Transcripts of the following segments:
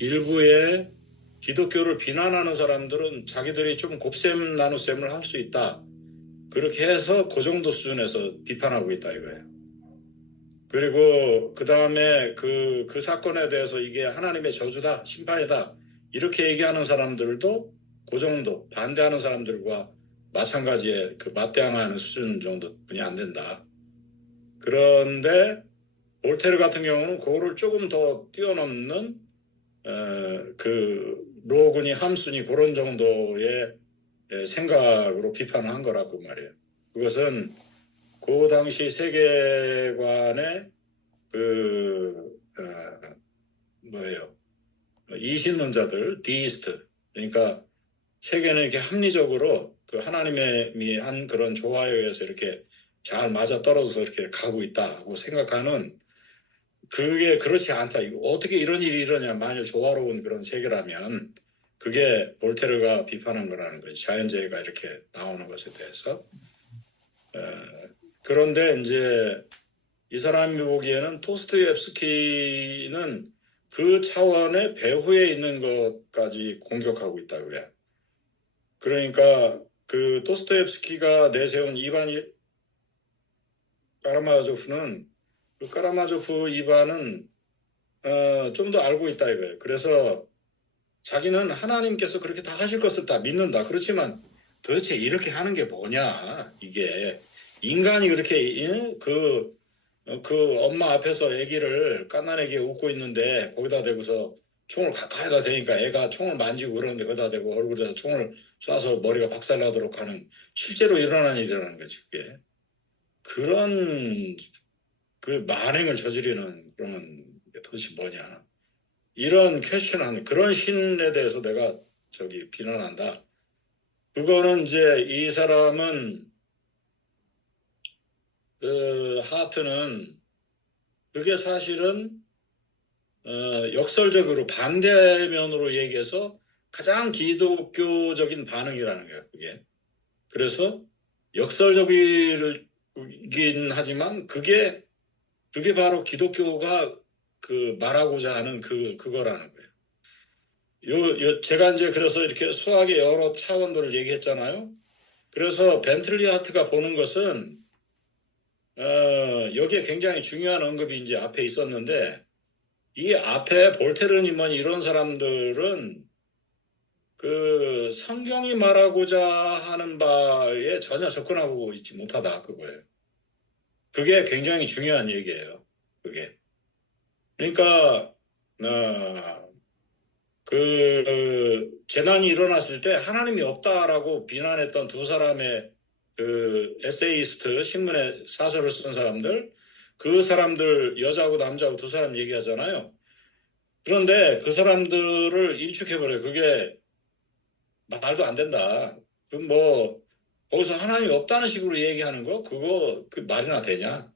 일부의 기독교를 비난하는 사람들은 자기들이 좀 곱셈 나눗셈을 할 수 있다. 그렇게 해서 그 정도 수준에서 비판하고 있다 이거예요. 그리고 그 다음에 그 사건에 대해서 이게 하나님의 저주다, 심판이다 이렇게 얘기하는 사람들도 그 정도 반대하는 사람들과 마찬가지의 그 맞대응하는 수준 정도뿐이 안 된다. 그런데 볼테르 같은 경우는 그거를 조금 더 뛰어넘는 그 로군이 함순이 그런 정도의 생각으로 비판을 한 거라고 말이에요. 그것은 그 당시 세계관의 뭐예요? 이신론자들, 디이스트. 그러니까 세계는 이렇게 합리적으로 그 하나님이 한 그런 조화에 의해서 이렇게 잘 맞아 떨어져서 이렇게 가고 있다고 생각하는 그게 그렇지 않다. 어떻게 이런 일이 일어냐. 만일 조화로운 그런 세계라면 그게 볼테르가 비판한 거라는 거지. 자연재해가 이렇게 나오는 것에 대해서. 그런데 이제 이 사람이 보기에는 토스토옙스키는 그 차원의 배후에 있는 것까지 공격하고 있다고요. 그러니까 그 토스토옙스키가 내세운 이반 까라마조프는 그 까라마조프 이반은 좀 더 알고 있다 이거예요. 그래서 자기는 하나님께서 그렇게 다 하실 것을 다 믿는다. 그렇지만 도대체 이렇게 하는 게 뭐냐 이게 인간이 그렇게 그 엄마 앞에서 아기를 갓난아기 웃고 있는데 거기다 대고서 총을 가까이다 대니까 애가 총을 만지고 그러는데 거기다 대고 얼굴에다 총을 쏴서 머리가 박살나도록 하는 실제로 일어난 일이라는 거지 그게. 그런 그 만행을 저지르는 그런 게 도대체 뭐냐. 이런 퀘스천하는 그런 신에 대해서 내가 비난한다. 그거는 이제 이 사람은 하트는 그게 사실은 역설적으로 반대면으로 얘기해서 가장 기독교적인 반응이라는 거예요. 그게. 그래서 역설적이긴 하지만 그게 바로 기독교가 그 말하고자 하는 그거라는 거예요. 제가 이제 그래서 이렇게 수학의 여러 차원들을 얘기했잖아요. 그래서 벤틀리 하트가 보는 것은 여기에 굉장히 중요한 언급이 이제 앞에 있었는데 이 앞에 볼테르님은 이런 사람들은 그 성경이 말하고자 하는 바에 전혀 접근하고 있지 못하다 그거예요. 그게 굉장히 중요한 얘기예요. 그게. 그러니까 재난이 일어났을 때 하나님이 없다라고 비난했던 두 사람의 그 에세이스트 신문에 사설을 쓴 사람들 그 사람들 여자하고 남자하고 두 사람 얘기하잖아요. 그런데 그 사람들을 일축해버려요. 그게 말도 안 된다. 거기서 하나님이 없다는 식으로 얘기하는 거 그거 그 말이나 되냐.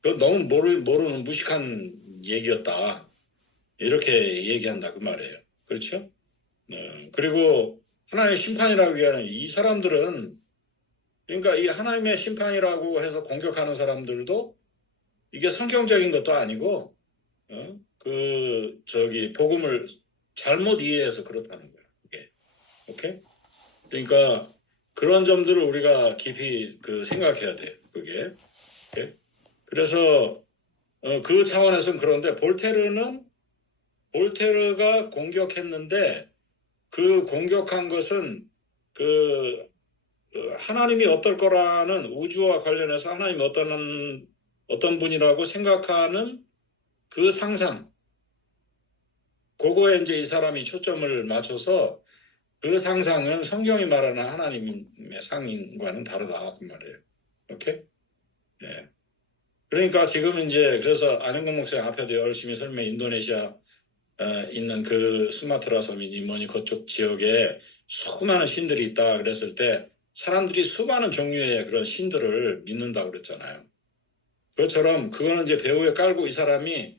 그거 너무 모르는 무식한 얘기였다. 이렇게 얘기한다 그 말이에요. 그렇죠? 그리고 하나님의 심판이라고 얘기하는 이 사람들은 그러니까 이 하나님의 심판이라고 해서 공격하는 사람들도 이게 성경적인 것도 아니고 복음을 잘못 이해해서 그렇다는 거예요. 이게. 오케이? 그러니까 그런 점들을 우리가 깊이 생각해야 돼요. 그게. 오케이? 그래서 그 차원에서는 그런데 볼테르가 공격했는데 그 공격한 것은 하나님이 어떨 거라는 우주와 관련해서 하나님이 어떤 분이라고 생각하는 그 상상 그거에 이제 이 사람이 초점을 맞춰서 그 상상은 성경이 말하는 하나님의 상인과는 다르다 그 말이에요. 오케이? 네. 그러니까 지금 이제 그래서 안영근 목사님 앞에도 열심히 설명해 인도네시아 있는 그 수마트라 섬이니 뭐니 그쪽 지역에 수많은 신들이 있다 그랬을 때 사람들이 수많은 종류의 그런 신들을 믿는다고 그랬잖아요. 그것처럼 그거는 이제 배후에 깔고 이 사람이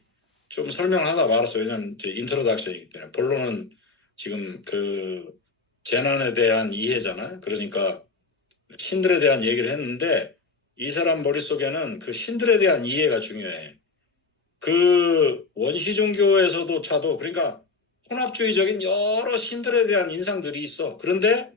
좀 설명을 하다 말았어요. 왜냐면 이제 인트로덕션이기 때문에 본론은 지금 그 재난에 대한 이해잖아요. 그러니까 신들에 대한 얘기를 했는데 이 사람 머릿속에는 그 신들에 대한 이해가 중요해. 그 원시 종교에서도 차도 그러니까 혼합주의적인 여러 신들에 대한 인상들이 있어. 그런데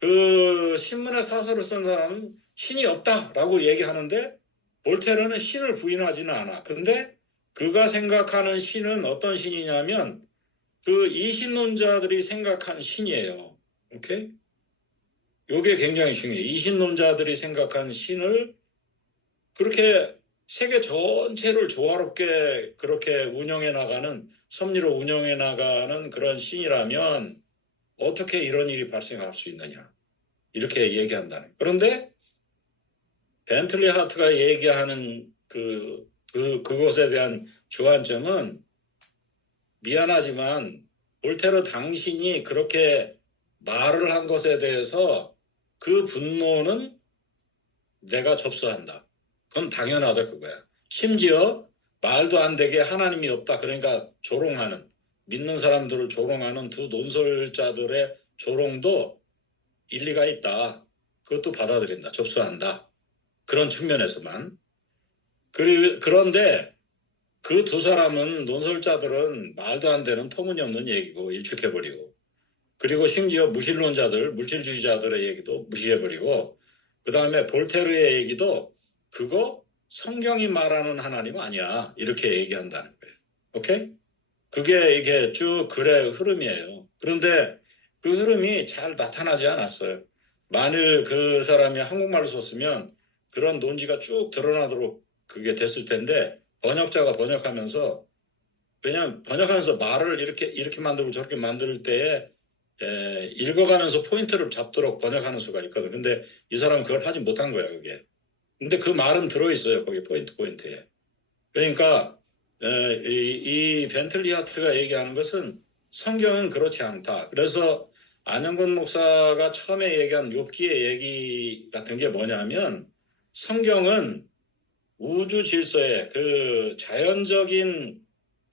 그 신문의 사설을 쓴 사람은 신이 없다라고 얘기하는데 볼테르는 신을 부인하지는 않아. 그런데 그가 생각하는 신은 어떤 신이냐면 그 이신론자들이 생각한 신이에요. 오케이? 요게 굉장히 중요해. 이신론자들이 생각한 신을 그렇게 세계 전체를 조화롭게 그렇게 운영해 나가는, 섭리로 운영해 나가는 그런 신이라면 어떻게 이런 일이 발생할 수 있느냐. 이렇게 얘기한다는. 그런데 벤틀리 하트가 얘기하는 그것에 대한 주안점은 미안하지만 볼테르 당신이 그렇게 말을 한 것에 대해서 그 분노는 내가 접수한다. 그건 당연하다 그거야. 심지어 말도 안 되게 하나님이 없다. 그러니까 조롱하는, 믿는 사람들을 조롱하는 두 논설자들의 조롱도 일리가 있다. 그것도 받아들인다. 접수한다. 그런 측면에서만. 그런데 그 두 사람은, 논설자들은 말도 안 되는 터무니없는 얘기고 일축해버리고, 그리고 심지어 무신론자들, 물질주의자들의 얘기도 무시해버리고, 그 다음에 볼테르의 얘기도 그거 성경이 말하는 하나님 아니야. 이렇게 얘기한다는 거예요. 오케이? 그게 이게 쭉 글의 흐름이에요. 그런데 그 흐름이 잘 나타나지 않았어요. 만일 그 사람이 한국말을 썼으면 그런 논지가 쭉 드러나도록 그게 됐을 텐데, 번역자가 번역하면서, 왜냐면 번역하면서 말을 이렇게 만들고 저렇게 만들 때에 읽어가면서 포인트를 잡도록 번역하는 수가 있거든. 근데 이 사람은 그걸 하지 못한 거야, 그게. 근데 그 말은 들어있어요, 거기 포인트에. 그러니까 이 벤틀리 하트가 얘기하는 것은 성경은 그렇지 않다. 그래서 안영건 목사가 처음에 얘기한 욥기의 얘기 같은 게 뭐냐면, 성경은 우주 질서에 그 자연적인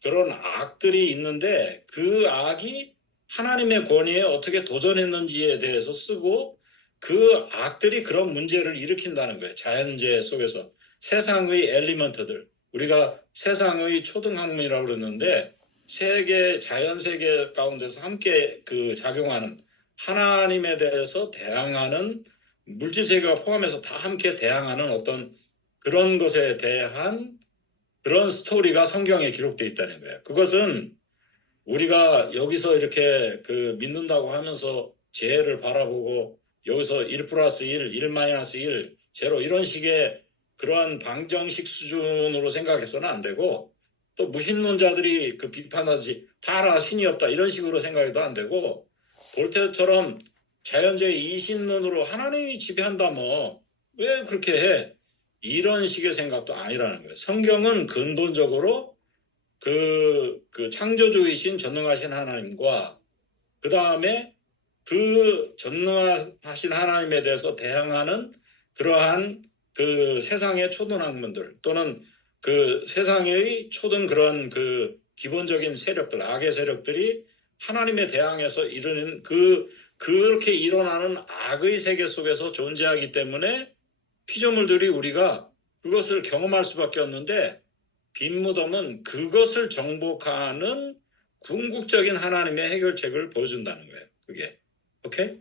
그런 악들이 있는데 그 악이 하나님의 권위에 어떻게 도전했는지에 대해서 쓰고, 그 악들이 그런 문제를 일으킨다는 거예요. 자연재해 속에서 세상의 엘리먼트들, 우리가 세상의 초등학문이라고 그러는데 자연세계 가운데서 함께 그 작용하는, 하나님에 대해서 대항하는, 물질세계가 포함해서 다 함께 대항하는 어떤 그런 것에 대한 그런 스토리가 성경에 기록되어 있다는 거예요. 그것은 우리가 여기서 이렇게 믿는다고 하면서 재해를 바라보고 여기서 1 플러스 1, 1 마이너스 1, 제로 이런 식의 그러한 방정식 수준으로 생각해서는 안 되고, 또 무신론자들이 비판하듯이 봐라 신이 없다 이런 식으로 생각해도 안 되고, 볼테르처럼 자연재해 이신론으로 하나님이 지배한다 왜 그렇게 해? 이런 식의 생각도 아니라는 거예요. 성경은 근본적으로 그 창조주이신 전능하신 하나님과 그 다음에 그 전능하신 하나님에 대해서 대항하는 그러한 그 세상의 초등학문들, 또는 그 세상의 초등 그런 기본적인 세력들, 악의 세력들이 하나님에 대항해서 이루는 그렇게 일어나는 악의 세계 속에서 존재하기 때문에 피조물들이 우리가 그것을 경험할 수밖에 없는데, 빈 무덤은 그것을 정복하는 궁극적인 하나님의 해결책을 보여준다는 거예요. 그게. 오케이?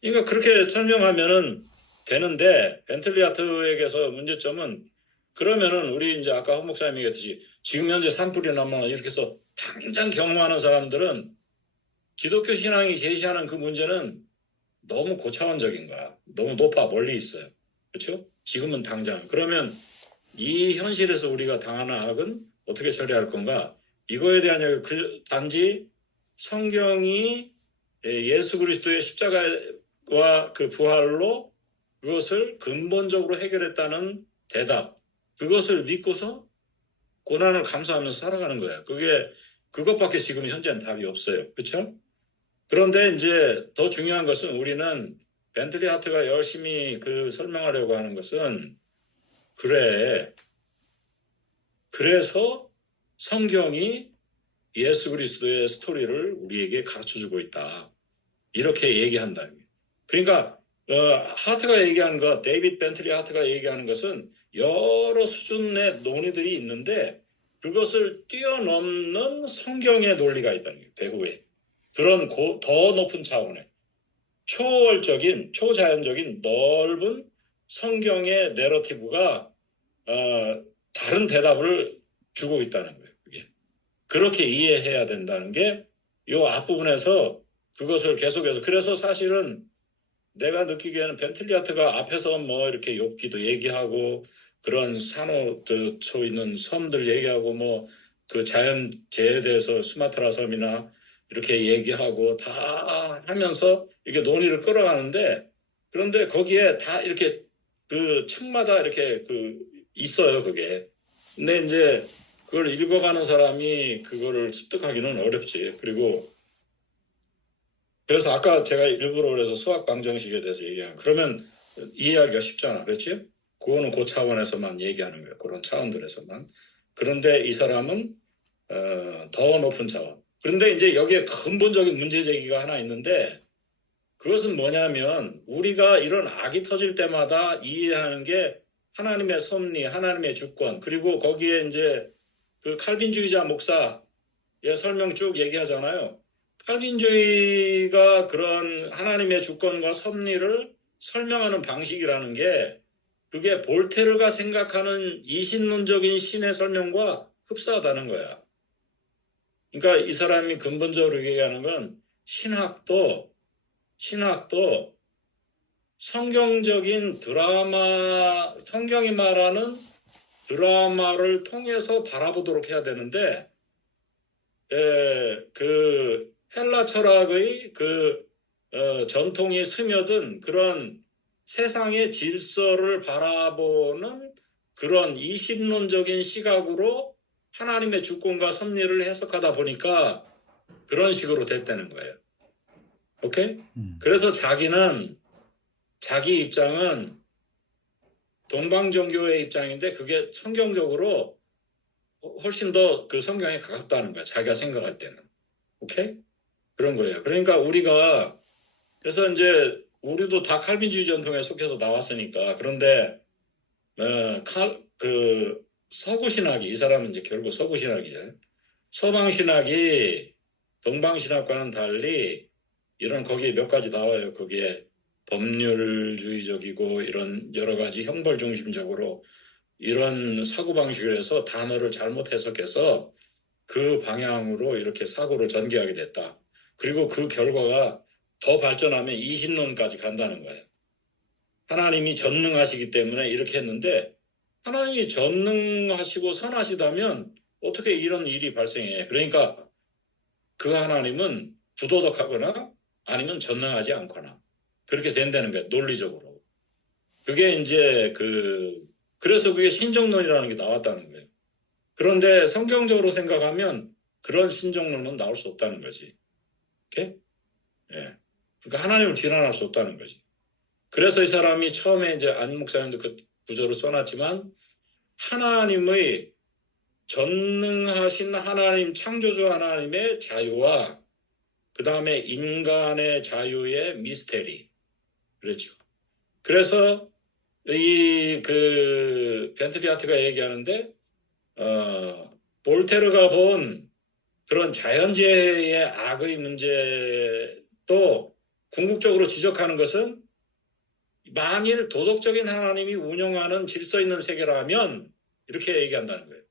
그러니까 그렇게 설명하면은 되는데, 벤틀리 하트에게서 문제점은, 그러면은 우리 이제 아까 헌 목사님이 얘기했듯이 지금 현재 산불이 나면 이렇게 해서 당장 경험하는 사람들은 기독교 신앙이 제시하는 그 문제는 너무 고차원적인 거야. 너무 높아, 멀리 있어요. 그렇죠? 지금은 당장. 그러면 이 현실에서 우리가 당하는 악은 어떻게 처리할 건가? 이거에 대한 단지 성경이 예수 그리스도의 십자가와 그 부활로 그것을 근본적으로 해결했다는 대답, 그것을 믿고서 고난을 감수하면서 살아가는 거야. 그것밖에 지금 현재는 답이 없어요. 그렇죠? 그런데 이제 더 중요한 것은, 우리는 벤틀리 하트가 열심히 설명하려고 하는 것은, 그래서 성경이 예수 그리스도의 스토리를 우리에게 가르쳐주고 있다. 이렇게 얘기한다. 그러니까 하트가 얘기하는 것, 데이빗 벤틀리 하트가 얘기하는 것은 여러 수준의 논의들이 있는데 그것을 뛰어넘는 성경의 논리가 있다는 거예요. 배후에. 그런 더 높은 차원의 초월적인, 초자연적인 넓은 성경의 내러티브가 다른 대답을 주고 있다는 거예요. 그게. 그렇게 이해해야 된다는 게 이 앞부분에서 그것을 계속해서, 그래서 사실은 내가 느끼기에는 벤틀리아트가 앞에서 뭐 이렇게 욥기도 얘기하고 그런 산호초 있는 섬들 얘기하고 뭐 그 자연재해에 대해서 수마트라 섬이나 이렇게 얘기하고 다 하면서 이게 논의를 끌어가는데, 그런데 거기에 다 이렇게 그 층마다 이렇게 있어요, 그게. 근데 이제 그걸 읽어가는 사람이 그거를 습득하기는 어렵지. 그리고 그래서 아까 제가 일부러 그래서 수학 방정식에 대해서 얘기한, 그러면 이해하기가 쉽잖아. 그렇지? 그거는 그 차원에서만 얘기하는 거예요. 그런 차원들에서만. 그런데 이 사람은 더 높은 차원. 그런데 이제 여기에 근본적인 문제 제기가 하나 있는데, 그것은 뭐냐면 우리가 이런 악이 터질 때마다 이해하는 게 하나님의 섭리, 하나님의 주권, 그리고 거기에 이제 그 칼빈주의자 목사의 설명 쭉 얘기하잖아요. 칼빈주의가 그런 하나님의 주권과 섭리를 설명하는 방식이라는 게 그게 볼테르가 생각하는 이신론적인 신의 설명과 흡사하다는 거야. 그러니까 이 사람이 근본적으로 얘기하는 건 신학도 성경적인 드라마, 성경이 말하는 드라마를 통해서 바라보도록 해야 되는데, 그 헬라 철학의 전통이 스며든 그런 세상의 질서를 바라보는 그런 이신론적인 시각으로 하나님의 주권과 섭리를 해석하다 보니까 그런 식으로 됐다는 거예요. 오케이? 그래서 자기 입장은 동방종교의 입장인데 그게 성경적으로 훨씬 더 그 성경에 가깝다는 거야. 자기가 생각할 때는. 오케이? 그런 거예요. 그러니까 우리가, 그래서 이제 우리도 다 칼빈주의 전통에 속해서 나왔으니까. 그런데 서구 신학이, 이 사람은 이제 결국 서구 신학이잖아요. 서방 신학이 동방 신학과는 달리 이런, 거기에 몇 가지 나와요. 거기에 법률주의적이고 이런 여러 가지 형벌 중심적으로 이런 사고방식을 해서 단어를 잘못 해석해서 그 방향으로 이렇게 사고를 전개하게 됐다. 그리고 그 결과가 더 발전하면 이신론까지 간다는 거예요. 하나님이 전능하시기 때문에 이렇게 했는데, 하나님이 전능하시고 선하시다면 어떻게 이런 일이 발생해? 그러니까 그 하나님은 부도덕하거나 아니면 전능하지 않거나 그렇게 된다는 거예요. 논리적으로. 그게 이제 그래서 그게 신정론이라는 게 나왔다는 거예요. 그런데 성경적으로 생각하면 그런 신정론은 나올 수 없다는 거지. 오케이? 예. 그러니까 하나님을 비난할 수 없다는 거지. 그래서 이 사람이 처음에 이제 안 목사님도 그 구절을 써놨지만, 하나님의 전능하신 하나님, 창조주 하나님의 자유와 그 다음에 인간의 자유의 미스테리. 그렇죠. 그래서 벤트리아트가 얘기하는데, 볼테르가 본 그런 자연재해의 악의 문제도 궁극적으로 지적하는 것은, 만일 도덕적인 하나님이 운영하는 질서 있는 세계라면 이렇게 얘기한다는 거예요.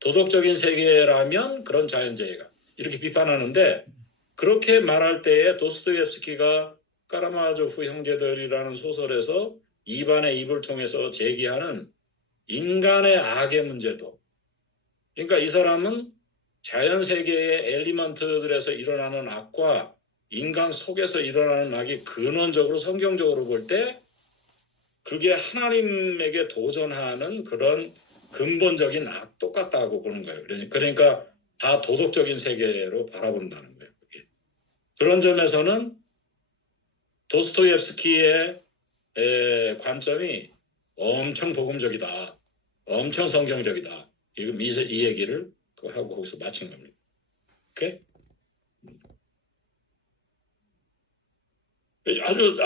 도덕적인 세계라면 그런 자연재해가, 이렇게 비판하는데, 그렇게 말할 때에 도스토옙스키가 카라마조프 형제들이라는 소설에서 이반의 입을 통해서 제기하는 인간의 악의 문제도, 그러니까 이 사람은 자연세계의 엘리먼트들에서 일어나는 악과 인간 속에서 일어나는 악이 근원적으로 성경적으로 볼 때 그게 하나님에게 도전하는 그런 근본적인 악 똑같다고 보는 거예요. 그러니까 다 도덕적인 세계로 바라본다는 거예요. 그게. 그런 점에서는 도스토옙스키의 관점이 엄청 복음적이다, 엄청 성경적이다. 이 얘기를 하고 거기서 마친 겁니다. 오케이? 아주